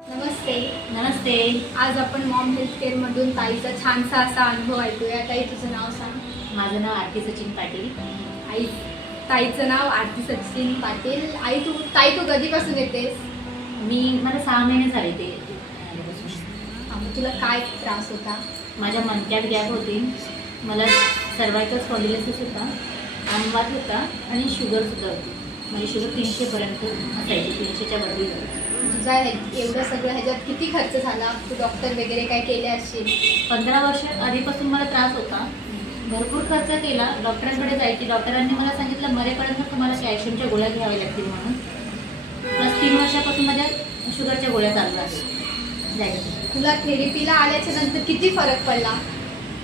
नमस्ते. नमस्ते. आज आपण Maugham health care मधून ताईचा छानसा असा अनुभव ऐकूया. ताई, तुझं नाव सांग. माझं नाव आरती सचिन पाटील. आई, ताईचं नाव आरती सचिन पाटील. ताई तू कधीपासून येतेस? मला 6 महिने झाले ते. मग तुला काय त्रास होता? माझ्या मणक्यात गॅप होती, मला सर्वायकल स्पॉन्डिलोसिस होता, अंगवात होता आणि शुगरसुद्धा होती. माझी शुगर 300 पर्यंत असायची, 300च्या वरती जायची. तुझा एवढं सगळं ह्याच्यात किती खर्च झाला? तू डॉक्टर वगैरे काय केले असशील? 15 वर्ष आधीपासून मला त्रास होता, भरपूर खर्च केला. डॉक्टरांकडे जायची, डॉक्टरांनी मला सांगितलं मरेपर्यंत तुम्हाला कॅल्शियमच्या गोळ्या घ्याव्या लागतील म्हणून. प्लस 3 वर्षापासून माझ्या शुगरच्या गोळ्या चालू आहेत जायचं. तुला थेरपीला आल्याच्या नंतर किती फरक पडला?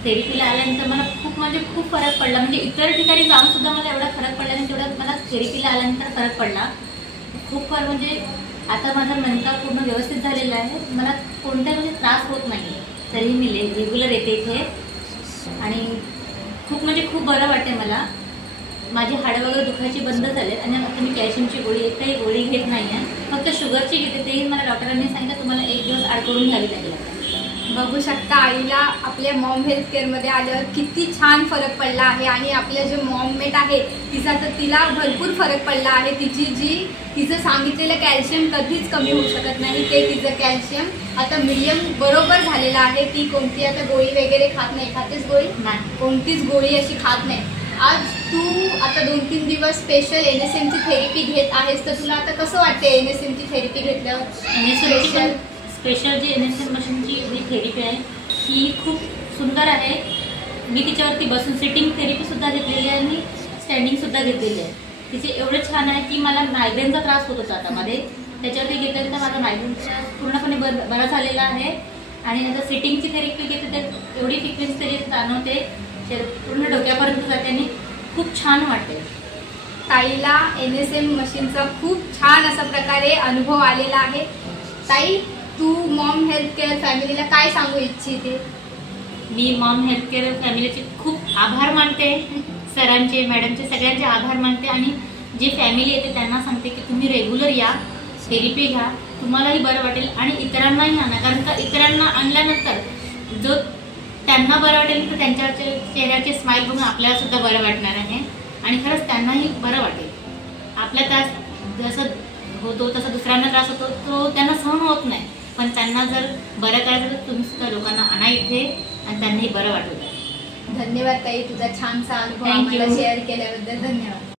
थेरपीला आल्यानंतर मला खूप फरक पडला. म्हणजे इतर ठिकाणी जाऊन सुद्धा मला एवढा फरक पडला नाही तेवढा मला थेरपीला आल्यानंतर फरक पडला. खूप फार म्हणजे आता माझा मणका पूर्ण व्यवस्थित झालेला आहे. मला कोणत्याही त्रास होत नाही. तरीही मी रेग्युलर येते इथे आणि खूप बरं वाटते मला. माझी हाडं वगैरे दुखायची बंद झाले आणि आता मी कॅल्शियमची गोळी एकही गोळी घेत नाही आहे. फक्त शुगरची घेते, तेही मला डॉक्टरांनी सांगितलं तुम्हाला 1 दिवस आड करून घ्यावी लागेल. बघू शकता आईला आपल्या मॉम हेल्थ केअरमध्ये आल्यावर किती छान फरक पडला आहे. आणि आपल्या जे मॉममेट आहे तिला भरपूर फरक पडला आहे. तिचं सांगितलेलं कॅल्शियम कधीच कमी होऊ शकत नाही. ते तिचं कॅल्शियम आता मीडियम बरोबर झालेलं आहे. ती कोणती आता गोळी वगैरे खात नाही. खातेच गोळी? नाही, कोणतीच गोळी अशी खात नाही. आज तू आता 2-3 दिवस स्पेशल NSMची थेरपी घेत आहेस, तर तुला आता कसं वाटते NSMची थेरपी घेतल्यावर? स्पेशल जी NSM मशीनची जी थेरपी आहे ही खूप सुंदर आहे. मी तिच्यावरती बसून सिटिंग थेरपीसुद्धा घेतलेली आहे आणि स्टँडिंगसुद्धा घेतलेली आहे. तिचे एवढे छान आहे की मला मायग्रेनचा त्रास होत होता आता मध्ये, त्याच्यावरती घेतल्यानंतर माझा मायग्रेनचा पूर्णपणे बरा झालेला आहे. आणि आता सिटिंगची थेरपी घेते तर एवढी फ्रिक्वेन्सी तरी जाणवते, पूर्ण डोक्यापर्यंत जाते आणि खूप छान वाटते. ताईला NSM मशीनचा खूप छान असा प्रकारे अनुभव आलेला आहे. ताई, तू मॉम हेल्थ केअर फॅमिलीला काय सांगू इच्छिते? मी मॉम हेल्थ केअर फॅमिलीचे खूप आभार मानते. सरांचे, मॅडमचे, सगळ्यांचे आभार मानते. आणि जी फॅमिली येते त्यांना सांगते की तुम्ही रेग्युलर या, थेरपी घ्या, तुम्हालाही बरं वाटेल आणि इतरांनाही आणा. कारण का इतरांना आणल्यानंतर जो त्यांना बरं वाटेल तर त्यांच्या चेहऱ्याचे स्माईल बघून आपल्याला सुद्धा बरं वाटणार आहे आणि खरंच त्यांनाही बरं वाटेल. आपला त्रास जसं होतो तसा दुसऱ्यांना त्रास होतो, तो त्यांना सहन होत नाही. पण त्यांना जर बरं करायचं तर तुम्ही सुद्धा लोकांना आणा इथे आणि त्यांनाही बरं वाटू द्या. धन्यवाद ताई, तुझा छानसा अनुभव आम्हाला शेअर केल्याबद्दल धन्यवाद.